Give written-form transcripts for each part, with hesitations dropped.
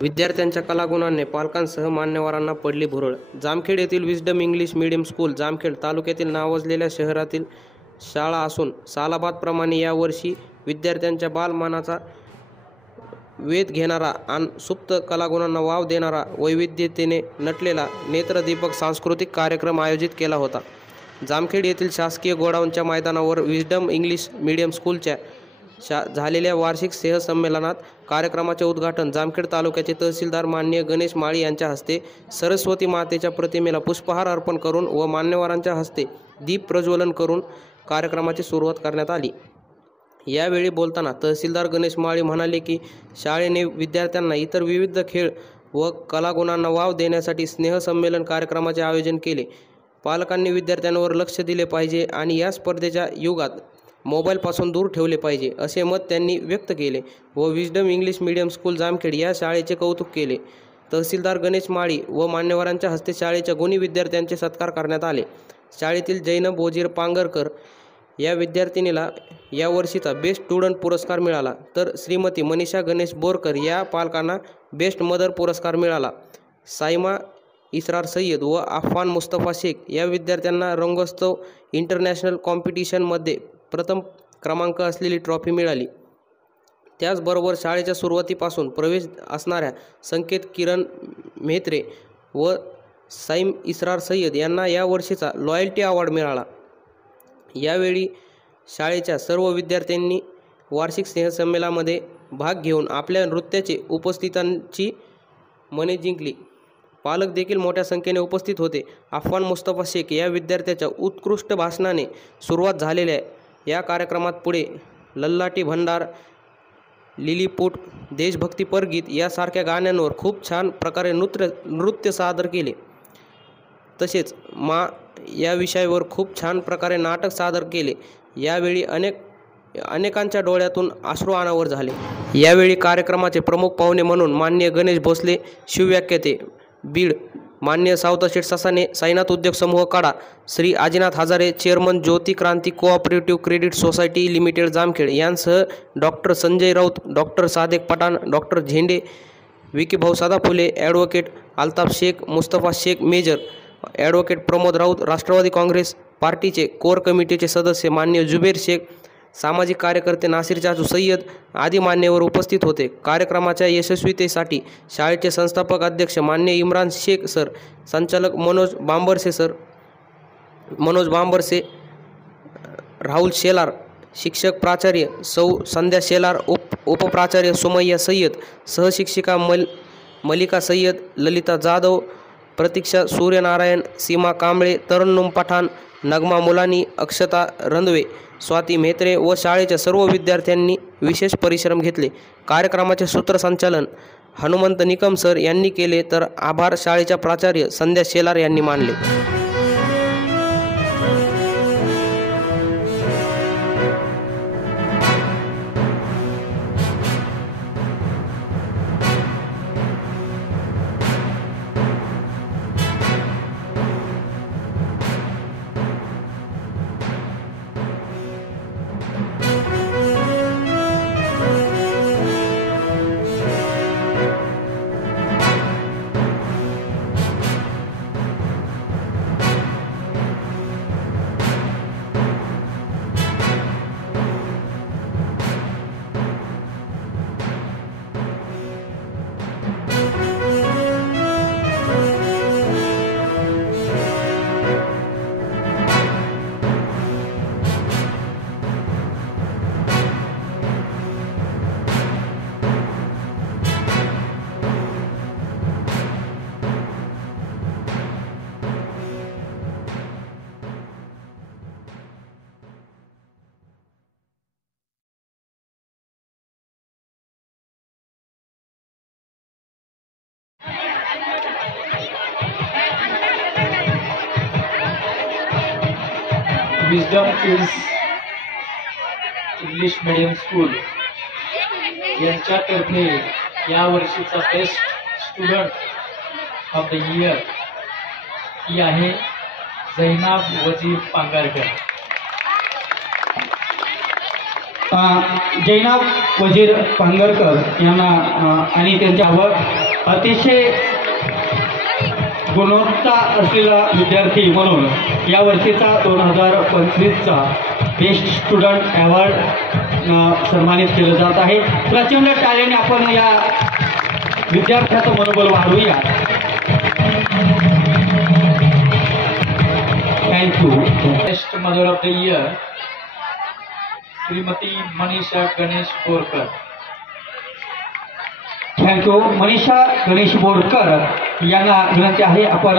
विद्यार्थ्यांच्या कलागुणांनी पालकांसह मान्यवरांना पडली भुरळ। जामखेड येथील wisdom English medium school Jamkhed तालुक्यातील नावाजलेल्या शहरातील शाळा असून सालाबादप्रमाणे यावर्षी विद्यार्थ्यांच्या बालमनाचा वेध घेणारा आणि सुप्त कलागुणांना वाव देणारा वैविध्यतेने नटलेला नेत्रदीपक सांस्कृतिक कार्यक्रम आयोजित केला होता। जामखेड येथील शासकीय गोडाऊनच्या मैदानावर विस्डम इंग्लिश मीडियम स्कूलच्या झालेल्या वार्षिक स्नेहसंमेलनात कार्यक्रमाचे उद्घाटन जामखेड तालुक्याचे तहसीलदार माननीय गणेश माळी यांच्या हस्ते सरस्वती मातेच्या प्रतिमेला पुष्पहार अर्पण करून व मान्यवरांच्या हस्ते दीप प्रज्वलन करून कार्यक्रमाची सुरुवात करण्यात आली। यावेळी बोलताना तहसीलदार गणेश माळी म्हणाले की शाळेने विद्यार्थ्यांना इतर विविध खेळ व कलागुणांना वाव देण्यासाठी स्नेहसंमेलन कार्यक्रमाचे आयोजन केले। पालकांनी विद्यार्थ्यांवर लक्ष दिले पाहिजे आणि या स्पर्धेच्या युगात मोबाईलपासून दूर ठेवले पाहिजे असे मत त्यांनी व्यक्त केले व wisdom English medium school Jamkhed या शाळेचे कौतुक केले। तहसीलदार गणेश माळी व मान्यवरांच्या हस्ते शाळेच्या गुणी विद्यार्थ्यांचे सत्कार करण्यात आले। शाळेतील जैनब वजीर पांगरकर या विद्यार्थिनीला यावर्षीचा बेस्ट स्टुडंट पुरस्कार मिळाला, तर श्रीमती मनीषा गणेश बोरकर या पालकांना बेस्ट मदर पुरस्कार मिळाला। साईमा इसरार सय्यद व अफान मुस्तफा शेख या विद्यार्थ्यांना रंगोत्सव इंटरनॅशनल कॉम्पिटिशनमध्ये प्रथम क्रमांक असलेली ट्रॉफी मिळाली। त्याचबरोबर शाळेच्या सुरुवातीपासून प्रवेश असणाऱ्या संकेत किरण म्हेत्रे व साईम इसरार सय्यद यांना या वर्षीचा लॉयल्टी अवॉर्ड मिळाला। यावेळी शाळेच्या सर्व विद्यार्थ्यांनी वार्षिक स्नेहसंमेलनामध्ये भाग घेऊन आपल्या नृत्याचे उपस्थितांची मने जिंकली। पालक देखील मोठ्या संख्येने उपस्थित होते। अफान मुस्तफा शेख या विद्यार्थ्याच्या उत्कृष्ट भाषणाने सुरुवात झालेल्या या कार्यक्रमात पुढे लल्लाटी भंडार, लिलीपूट, देशभक्तीपर गीत यासारख्या गाण्यांवर खूप छान प्रकारे नृत्य सादर केले। तसेच या विषयावर खूप छान प्रकारे नाटक सादर केले। यावेळी अनेकांच्या डोळ्यातून अश्रू अनावर झाले। यावेळी कार्यक्रमाचे प्रमुख पाहुणे म्हणून माननीय गणेश भोसले शिवव्याख्याते बीड, माननीय सावताशेठ ससाने साईनाथ उद्योग समूह काढा, Shri Ajinath Hazare chairman Jyoti Kranti cooperative credit society limited Jamkhed यांसह doctor Sanjay Raut, doctor Sadek Pathan, doctor Zende, विकीभाऊ Sadaphule, advocate Altaf Shaikh, Mustafa Shaikh major, advocate Pramod Raut, Rashtrawadi Congress पार्टीचे कोर कमिटीचे सदस्य माननीय जुबेर शेख, सामाजिक कार्यकर्ते नासिर चाचू सय्यद आदी मान्यवर उपस्थित होते। कार्यक्रमाच्या यशस्वीतेसाठी शाळेचे संस्थापक अध्यक्ष माननीय इम्रान शेख सर, संचालक मनोज बांबरसे, राहुल शेलार, शिक्षक प्राचार्य सौ संध्या शेलार, उपप्राचार्य सुमय्या सय्यद, सहशिक्षिका मलिका सय्यद, ललिता जाधव, प्रतीक्षा सूर्यनारायण, सीमा कांबळे, तरन्नुम पठाण, नगमा मुलानी, अक्षता रंधवे, स्वाती म्हेत्रे व शाळेच्या सर्व विद्यार्थ्यांनी विशेष परिश्रम घेतले। कार्यक्रमाचे सूत्रसंचालन हनुमंत निकम सर यांनी केले, तर आभार शाळेच्या प्राचार्य संध्या शेलार यांनी मानले। विस्डम इंग्लिश मीडियम स्कूल यांच्यातर्फे या वर्षीचा best student of the year ही आहे जैनाब वजीर पांगरकर। जैनाब वजीर पांगरकर यांना आणि त्यांच्यावर अतिशय गुणवत्ता असलेला विद्यार्थी म्हणून या वर्षीचा 2025चा बेस्ट स्टुडंट अवॉर्ड सन्मानित केलं जात आहे. प्रचंड टाळ्याने आपण या विद्यार्थ्याचं मनोबल वाढवूया. Thank you. Best mother of the year Shrimati Manisha Ganesh Borkar. Thank you. Manisha Ganesh Borkar यांना विनंती आहे आपण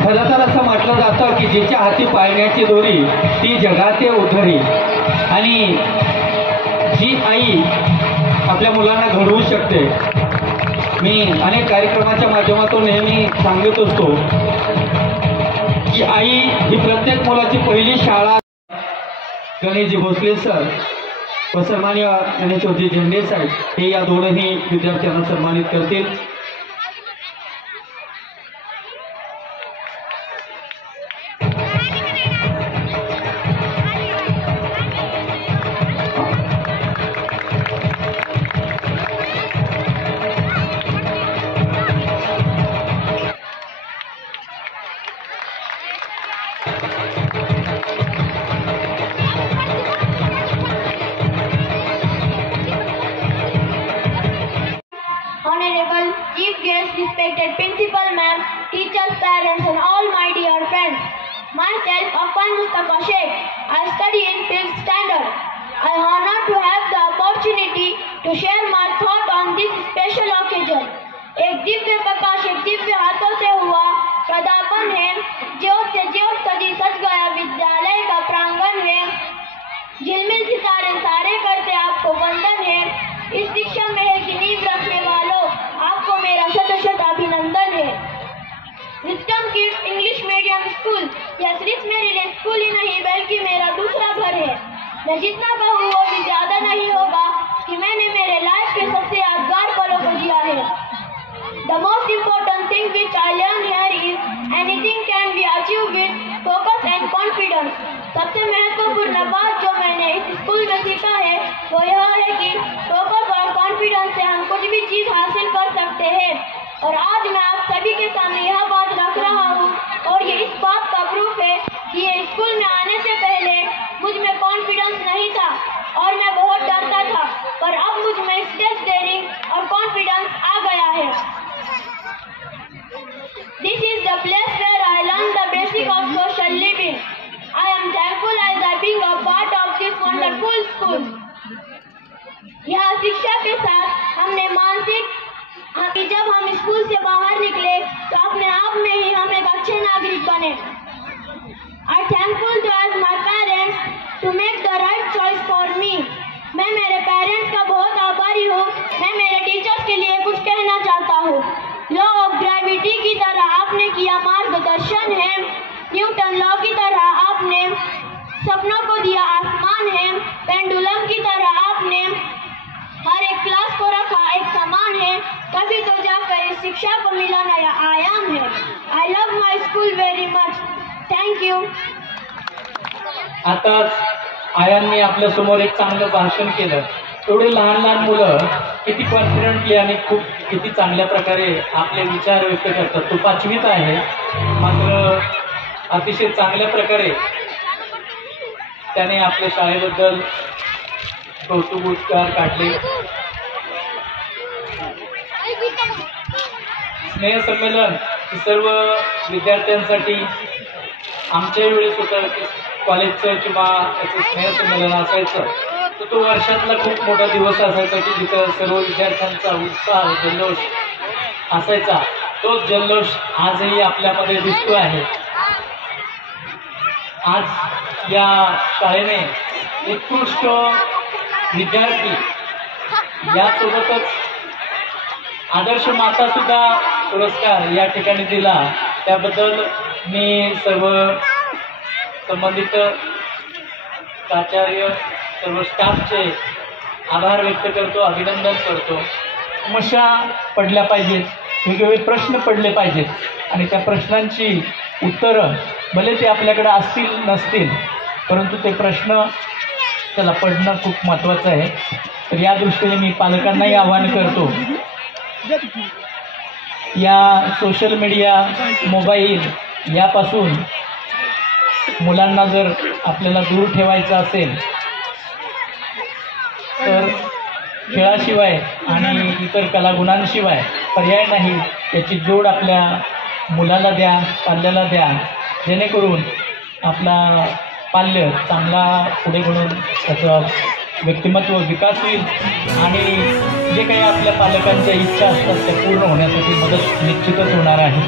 खरं तर असं म्हटलं जातं की जिच्या हाती पाळण्याची दोरी ती जगाते उद्धरी. आणि जी आई आपल्या मुलांना घडवू शकते. मी अनेक कार्यक्रमाच्या माध्यमातून नेहमी सांगत असतो की आई ही प्रत्येक मुलाची पहिली शाळा. गणेशजी भोसले सर व सन्मान्य गणेशजी झेंडे साहेब हे या दोनही विद्यार्थ्यांना सन्मानित करतील. Honorable Chief Guest, respected Principal Ma'am, teachers, parents and all my dear friends. Myself, Afan Mustafa Sheikh. I study in 5th standard. I am honored to have the opportunity to share my thought on this special occasion. एक दिव्य प्रकाश एक दिव्य हाथों से हुआ पदार्पण है. ज्योत से ज्योत कदी सज गया विद्यालय का प्रांगण है. झिलमिल सितारे सारे करते आपको वंदन है. इस शिक्षा महल की नींव रखने वालों आपको मेरा शत शत अभिनंदन है. Wisdom kids English medium school यह सिर्फ मेरे लिए स्कूल ही नहीं बल्कि मेरा दूसरा घर है. मैं जितना कहूँ वो भी ज्यादा नहीं होगा कि मैंने मेरे लाइफ के सबसे यादगार पलों को जिया है. The most important thing which I learned here is anything can be achieved with focus and confidence. सबसे महत्वपूर्ण बात जो मैंने इस स्कूल में सीखा है वो यह है कि फोकस और कॉन्फिडेंस से हम कुछ भी चीज हासिल कर सकते हैं. और आज मैं आप सभी के सामने यह बात रख रहा हूँ और ये इस बात का प्रूफ है कि ये स्कूल में आने से पहले मुझ में कॉन्फिडेंस नहीं था और मैं बहुत डरता था, पर अब मुझ में स्टेज डेयरिंग और कॉन्फिडेंस आ गया है. This is the place where I learned the basic of social living. I am thankful as I being a part of this wonderful school. यह शिक्षा के साथ हमने मानसिक कि जब हम स्कूल से बाहर निकले तो अपने आप में ही हम एक अच्छे नागरिक बने. I thankful to as my parents to make the right choice for me. मैं मेरे पेरेंट्स का बहुत आभारी हूँ. मैं मेरे टीचर्स के लिए कुछ कहना चाहता हूँ. लॉ ऑफ ग्रेविटी की तरह आपने किया मार्गदर्शन है. न्यूटन लॉ की तरह आपने सपनों को दिया आसमान है. पेंडुलम की तरह आपने हर एक क्लास को रखा एक समान है. तभी तो जाकर इस शिक्षा को मिला नया आयाम है. I love my school very much. Thank you. आता आयांनी आपल्या समोर एक चांगलं भाषण केलं. एवढे लहान लहान मुलं किती कॉन्फिडंटली आणि खूप किती चांगल्या प्रकारे आपले विचार व्यक्त करतात. तो 5वीत आहे मात्र अतिशय चांगल्या प्रकारे त्याने आपल्या शाळेबद्दल कौतुकोद्गार काढले. स्नेहसंमेलन ही सर्व विद्यार्थ्यांसाठी आमच्या वेळेस होतं कॉलेजचं किंवा याचं स्नेहसंमेलन असायचं तर तो वर्षातला खूप मोठा दिवस असायचा की जिथं सर्व विद्यार्थ्यांचा उत्साह जल्लोष असायचा. तो जल्लोष आजही आपल्यामध्ये दिसतो आहे. आज या शाळेने उत्कृष्ट विद्यार्थी यासोबतच आदर्श माता सुद्धा पुरस्कार या ठिकाणी दिला. त्याबद्दल मी सर्व संबंधित प्राचार्य सर्व स्टाफचे आभार व्यक्त करतो, अभिनंदन करतो. समस्या पडल्या पाहिजेत, वेगवेगळे प्रश्न पडले पाहिजेत आणि त्या प्रश्नांची उत्तरं भले ते आपल्याकडे असतील नसतील, परंतु ते प्रश्न त्याला पडणं खूप महत्त्वाचं आहे. तर या दृष्टीने मी पालकांनाही आवाहन करतो, या सोशल मीडिया, मोबाईल यापासून मुलांना जर आपल्याला दूर ठेवायचं असेल तर खेळाशिवाय आणि इतर कलागुणांशिवाय पर्याय नाही. याची जोड आपल्या मुलाला द्या, पाल्याला द्या, जेणेकरून आपला पाल्य चांगला पुढे घडून त्याचं व्यक्तिमत्व विकास होईल आणि जे काही आपल्या पालकांच्या इच्छा असतात त्या पूर्ण होण्यासाठी मदत निश्चितच होणार आहे.